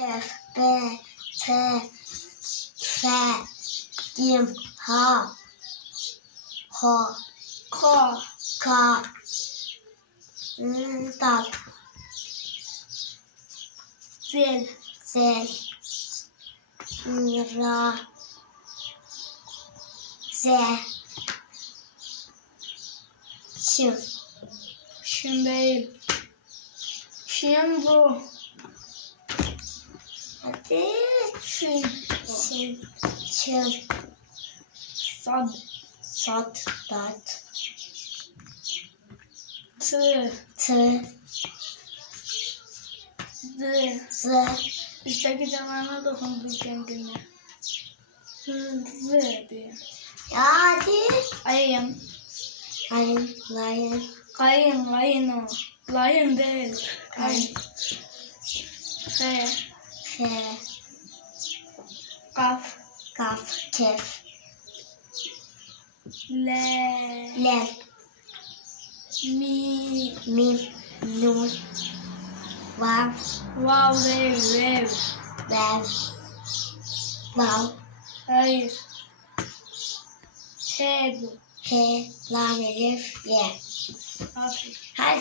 F, B, T, F, G, H, H, K, K, Dal, Zel, Z, Ra, Z, Şim, Şin değil. Şim, Sad. Sat, Dat, T. T, Z. Z, Üstteki zamana dokundun kendine. Z diye. hadi, Ayın. Lion, Lion, Kayın, kayın o. Lion değil. Kayın. F. F, Kaf. Kaf, Kef, L. Lem, Mi. Mim, Nun, Vav, Vav değil. Vev. Vev, Vav, Hayır. H bu. He, Lam, Elif, Ye. Aferin. Hadi